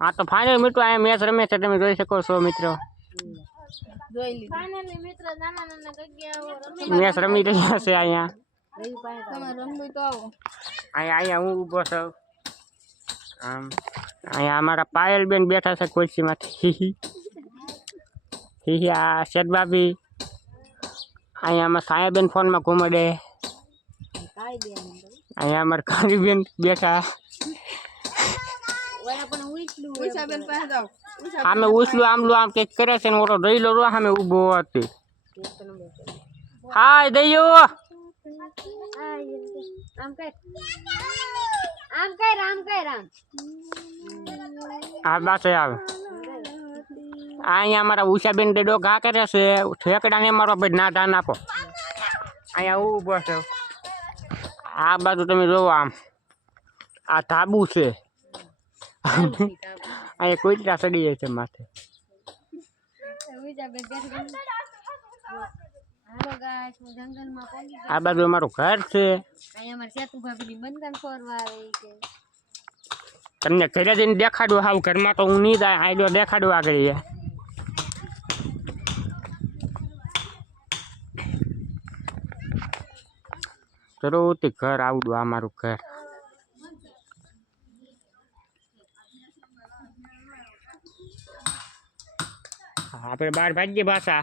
હા તો ફાઇનલ મિત્રો અહીંયા મેચ રમે છે તમે જોઈ શકો છો મિત્રો. જોઈ લીધું ફાઇનલી મિત્ર નાના નાના જગ્યાઓ રમી મેચ રમી રહ્યા છે અહીંયા. તમે રમવું તો આવો. અહીંયા અહીંયા હું ઊભો છું. આમ અહીંયા અમારા પાયલબેન બેઠા છે ખુરશીમાંથી. હિહી હિહી આ શેઠબાબી અહીંયા અમારા સાયાબેન ફોનમાં ઘૂમડે. અહીંયા અમારા કાળીબેન બેઠા. સામે ઉછલું આમલું આમ કંઈક કરે છે ને ઓલો રહીલો રો અમે ઊભો હતી. હાય દઈયો હા આ આવે. અહીંયા અમારા ઉષાબેન દેડો ઘા કરે છે. ઠેકડાને મારો ભાઈ ના ધાન આપો. અહીંયા ઊભો છે. આ બાજુ તમે જોવો આમ. આ ધાબુ છે. અહીંયા કોઈટરા ચડી જાય છે માથે. આ બાજુ અમારું ઘર છે. તમને ઘરે જઈને દેખાડું, હાવ ઘરમાં તો હું નહીં જાય આઈડો દેખાડું આગળ એ. જરૂર ઘર આવડું આ મારું ઘર. આપણે બાર ભાગ્ય ભાષા.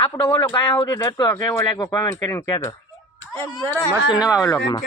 આપણો ઓલો કાંઈ સુધી ડરતો કેવો લાગ્યો કોમેન્ટ કરીને કહેતો જરા નવા ભાઈ.